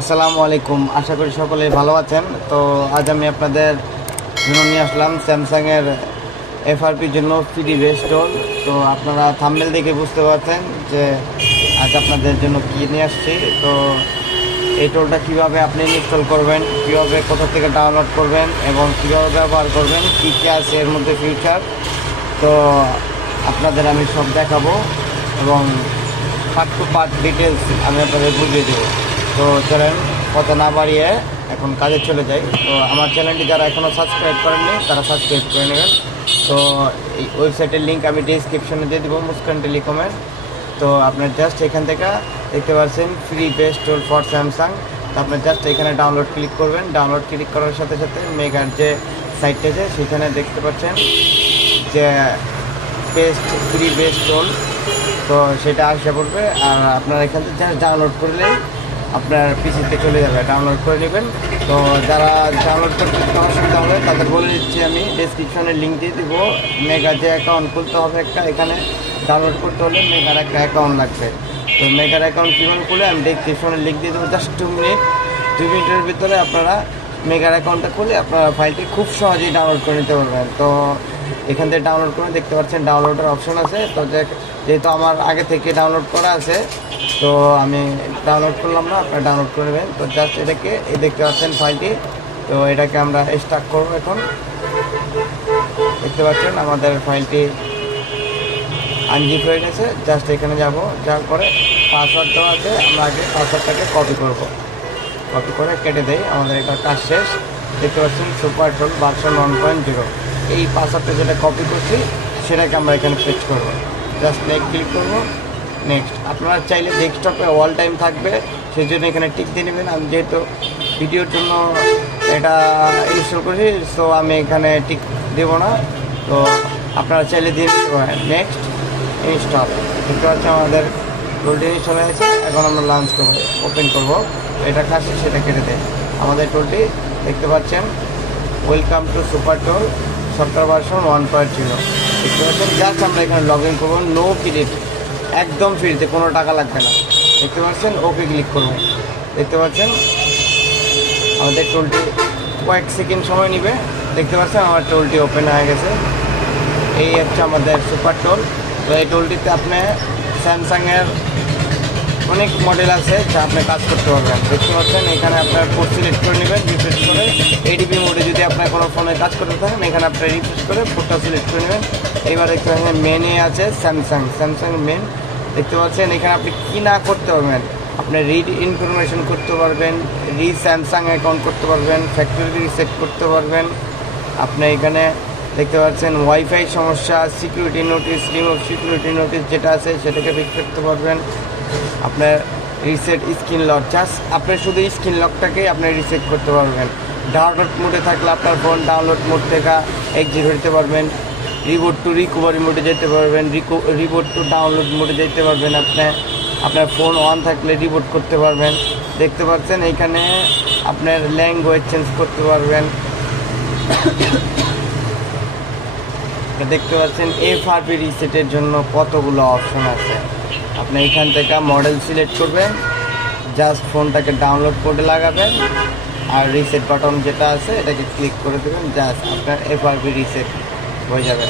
আসসালামু আলাইকুম, আশা করি সকলেই ভালো আছেন। তো আজ আমি আপনাদের জন্য নিয়ে আসলাম স্যামসাংয়ের এফআরপির জন্য ফ্রি রেস্টোল। তো আপনারা থাম্বনেল দেখে বুঝতে পারছেন যে আজ আপনাদের জন্য কী নিয়ে আসছি। তো এই টোলটা কীভাবে আপনি ইনস্টল করবেন, কীভাবে কোথা থেকে ডাউনলোড করবেন এবং কীভাবে ব্যবহার করবেন, কী কী আছে এর মধ্যে ফিউচার, তো আপনাদের আমি সব দেখাবো এবং পার্ট টু পার্ট ডিটেলস আমি আপনাদের বুঝিয়ে দেবো। তো চলেন কথা না বাড়িয়ে এখন কাজে চলে যাই। তো আমার চ্যানেলটি যারা এখনও সাবস্ক্রাইব করেননি তারা সাবস্ক্রাইব করে নেবেন। তো এই ওয়েবসাইটের লিঙ্ক আমি ডিসক্রিপশনে দিয়ে দেবো, মুস্কান টেলিকমের। তো আপনার জাস্ট এখান থেকে দেখতে পাচ্ছেন free best toll for Samsung. তো আপনার জাস্ট এখানে ডাউনলোড ক্লিক করবেন। ডাউনলোড ক্লিক করার সাথে সাথে মেগার যে সাইটটা আছে সেখানে দেখতে পাচ্ছেন যে বেস্ট ফ্রি বেস্ট টোল, তো সেটা আসে পড়বে। আর আপনার এখান থেকে জাস্ট ডাউনলোড করলেই আপনার পিসিতে চলে যাবে, ডাউনলোড করে নেবেন। তো যারা ডাউনলোড করতে অসুবিধা হবে তাদের বলে দিচ্ছি, আমি ডেসক্রিপশনে লিঙ্ক দিয়ে দেবো। মেগা যে অ্যাকাউন্ট খুলতে হবে একটা, এখানে ডাউনলোড করতে হলে মেগার একটা অ্যাকাউন্ট লাগবে। তো মেগার অ্যাকাউন্ট কীভাবে খুলে আমি ডেসক্রিপশনে লিঙ্ক দিয়ে দেবো। জাস্ট 2 মিনিটের ভিতরে আপনারা মেগার অ্যাকাউন্টটা খুলে আপনারা ফাইলটি খুব সহজেই ডাউনলোড করে নিতে পারবেন। তো এখান থেকে ডাউনলোড করে দেখতে পাচ্ছেন ডাউনলোডের অপশন আছে। তো যেহেতু আমার আগে থেকে ডাউনলোড করা আছে তো আমি ডাউনলোড করলাম না, আপনারা ডাউনলোড করে নেবেন। তো জাস্ট এটাকে দেখতে পাচ্ছেন ফাইলটি। তো এটাকে আমরা স্টার্ট করবো। এখন দেখতে পাচ্ছেন আমাদের ফাইলটি আনজিপ হয়ে গেছে। জাস্ট এখানে যাব, যাওয়ার পরে পাসওয়ার্ড দেওয়া আছে, আমরা আগে পাসওয়ার্ডটাকে কপি করব। কপি করে কেটে দেই, আমাদের এটা কাজ শেষ। দেখতে পাচ্ছেন সুপার টোল ভার্সন 1.0। এই পাসওয়ার্ডটা যেটা কপি করছি সেটাকে আমরা এখানে পেস্ট করব। জাস্ট নেক্সট ক্লিক করব। নেক্সট আপনারা চাইলে ডেস্কটপে অল টাইম থাকবে, সেই জন্য এখানে টিক দিয়ে নেবেন। আমি যেহেতু ভিডিওর জন্য এটা ইনস্টল করেছি সো আমি এখানে টিক দেবো না, তো আপনারা চাইলে দিয়ে দিতে পারেন। নেক্সট ইনস্টল, দেখতে পাচ্ছি আমাদের টোলটি ইনস্টল হয়েছে। এখন আমরা লঞ্চ করবো, ওপেন করব। এটা কাজ সেটা কেটে দেয়। আমাদের টোলটি দেখতে পাচ্ছেন welcome to super toll software version 1.0। দেখতে পাচ্ছেন জাস্ট আমরা এখানে লগ ইন করবো, নো ক্রেডিট, একদম ফ্রিতে, কোনো টাকা লাগবে না। দেখতে পাচ্ছেন ওকে ক্লিক করবেন। দেখতে পাচ্ছেন আমাদের টোলটি কয়েক সেকেন্ড সময় নেবে। দেখতে পাচ্ছেন আমার টোলটি ওপেন হয়ে গেছে। এই হচ্ছে আমাদের সুপার টোল। তো এই টোলটিতে আপনি স্যামসাংয়ের অনেক মডেল আছে যা আপনি কাজ করতে পারবেন। দেখতে পাচ্ছেন এখানে আপনার পোর্ট সিলেক্ট করে নেবেন, রিফ্রেশ করে এডিপি মোডে যদি আপনার কোনো ফোনে কাজ করতে থাকেন এখানে আপনার রিফ্রেশ করে পোর্টটা সিলেক্ট করে নেবেন। এবার দেখতে পাচ্ছেন মেনে আছে স্যামসাং মেন। দেখতে পাচ্ছেন এখানে আপনি কী না করতে পারবেন, আপনি রিড ইনফরমেশন করতে পারবেন, স্যামসাং অ্যাকাউন্ট করতে পারবেন, ফ্যাক্টরি রিসেট করতে পারবেন। আপনি এখানে দেখতে পাচ্ছেন ওয়াইফাই সমস্যা, security notice, remove security notice যেটা আছে সেটাকে ফিক্স করতে পারবেন। আপনার রিসেট স্ক্রিন লক, জাস্ট আপনি শুধু স্ক্রিন লকটাকেই আপনি রিসেট করতে পারবেন। ডাউনলোড মোডে থাকলে আপনার ফোন ডাউনলোড মোড থেকে এক্সিট হতে পারবেন, রিবোট টু রিকভারি মোডে যেতে পারবেন, রিবোট টু ডাউনলোড মোডে যেতে পারবেন। আপনার ফোন অন থাকলে রিবোট করতে পারবেন। দেখতে পাচ্ছেন এইখানে আপনার ল্যাঙ্গুয়েজ চেঞ্জ করতে পারবেন। দেখতে পাচ্ছেন FRP রিসেটের জন্য কতগুলো অপশন আছে। আপনি এখান থেকে মডেল সিলেক্ট করবেন, জাস্ট ফোনটাকে ডাউনলোড করে লাগাবেন আর রিসেট বাটন যেটা আছে এটাকে ক্লিক করে দেবেন, জাস্ট আপনার FRP রিসেট হয়ে যাবে।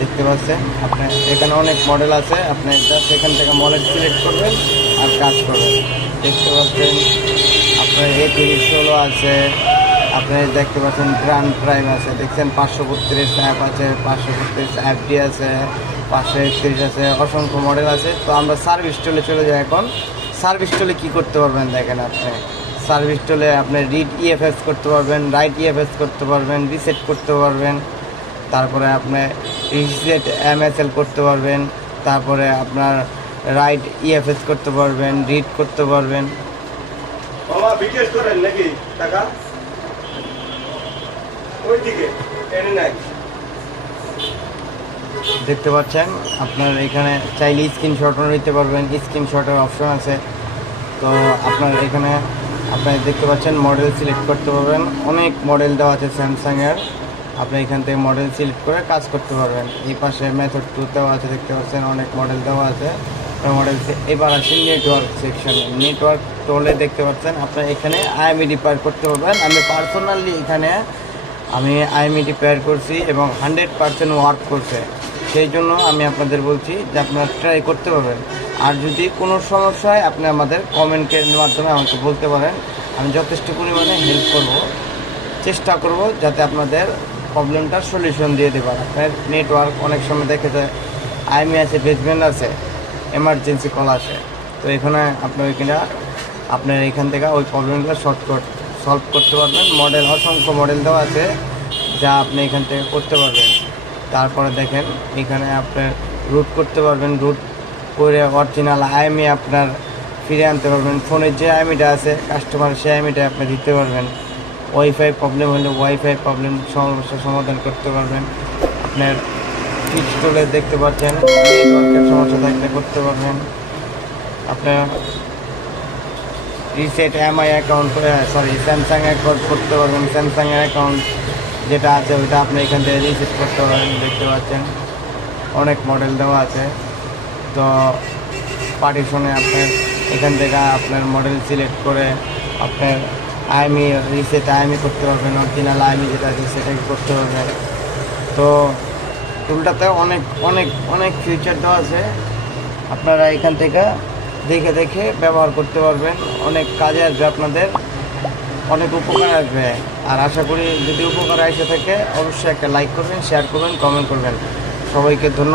দেখতে পাচ্ছেন আপনার এখানে অনেক মডেল আছে, আপনি জাস্ট এখান থেকে মডেল সিলেক্ট করবেন আর কাজ করবেন। দেখতে পাচ্ছেন আপনার A30 আছে, আপনি দেখতে পাচ্ছেন গ্র্যান্ড প্রাইম আছে, দেখছেন 532 অ্যাপ আছে, 532 FD আছে, 531 আছে, অসংখ্য মডেল আছে। তো আমরা সার্ভিস টোলে চলে যাই। এখন সার্ভিস টোলে কী করতে পারবেন দেখেন, আপনি সার্ভিস টোলে আপনি রিড EFS করতে পারবেন, রাইট EFS করতে পারবেন, রিসেট করতে পারবেন, তারপরে আপনি রিসেট MSL করতে পারবেন, তারপরে আপনার রাইট EFS করতে পারবেন, রিড করতে পারবেন। দেখতে পাচ্ছেন আপনার এখানে চাইলে স্ক্রিনশটও নিতে পারবেন, স্ক্রিনশটের অপশন আছে। তো আপনার এখানে আপনি দেখতে পাচ্ছেন মডেল সিলেক্ট করতে পারবেন, অনেক মডেল দেওয়া আছে স্যামসাংয়ের। আপনি এখান থেকে মডেল সিলেক্ট করে কাজ করতে পারবেন। এই পাশে মেথড 2 দেওয়া আছে, দেখতে পাচ্ছেন অনেক মডেল দেওয়া আছে। মডেল। এবার আসি নেটওয়ার্ক সেকশনে। নেটওয়ার্ক টোলে দেখতে পাচ্ছেন আপনার এখানে আইএমইডি পেয়ার করতে পারবেন। আমি পার্সোনালি এখানে আইএমইডি পেয়ার করছি এবং 100% ওয়ার্ক করছে। সেই জন্য আমি আপনাদের বলছি যে আপনারা ট্রাই করতে পারবেন। আর যদি কোনো সমস্যা হয় আপনি আমাদের কমেন্টের মাধ্যমে আমাকে বলতে পারেন, আমি যথেষ্ট পরিমাণে হেল্প করব, চেষ্টা করব যাতে আপনাদের প্রবলেমটার সলিউশন দিয়ে দেবেন। আপনার নেটওয়ার্ক অনেক সময় দেখে যায় আইএমই আছে, বেসমেন্ট আছে, এমার্জেন্সি কল আসে, তো এখানে আপনার আপনার এখান থেকে ওই প্রবলেমগুলো সলভ করতে পারবেন। মডেল অসংখ্য মডেল দেওয়া আছে যা আপনি এখান থেকে করতে পারবেন। তারপরে দেখেন এখানে আপনার রুট করতে পারবেন, রুট করে অরিজিনাল আইএমই আপনার ফিরে আনতে পারবেন। ফোনের যে আইএমইটা আছে কাস্টমার সেই আইএমইটা আপনি দিতে পারবেন। ওয়াইফাই প্রবলেম হলে ওয়াইফাই প্রবলেম সমস্যার সমাধান করতে পারবেন। আপনার ফিক্স টোলে দেখতে পাচ্ছেন নেটওয়ার্কের সমস্যা থাকলে করতে পারবেন। আপনার reset MI account Samsung account করতে পারবেন। স্যামসাংয়ের অ্যাকাউন্ট যেটা আছে ওইটা আপনি এখান থেকে রিসেট করতে পারবেন। দেখতে পাচ্ছেন অনেক মডেল দেওয়া আছে। তো পার্টিশনে আপনার এখান থেকে আপনার মডেল সিলেক্ট করে আপনার আইএমই রিসেট আইএমই করতে পারবেন। অরিজিনাল আইএমই যেটা আছে সেটাই করতে পারবেন। তো টুলটাতে অনেক অনেক অনেক ফিচার দেওয়া আছে, আপনারা এখান থেকে দেখে দেখে ব্যবহার করতে পারবেন। অনেক কাজে আসবে, আপনাদের অনেক উপকার আসবে। আর আশা করি যদি উপকার এসে থাকে অবশ্যই একটা লাইক করবেন, শেয়ার করবেন, কমেন্ট করবেন। সবাইকে ধন্যবাদ।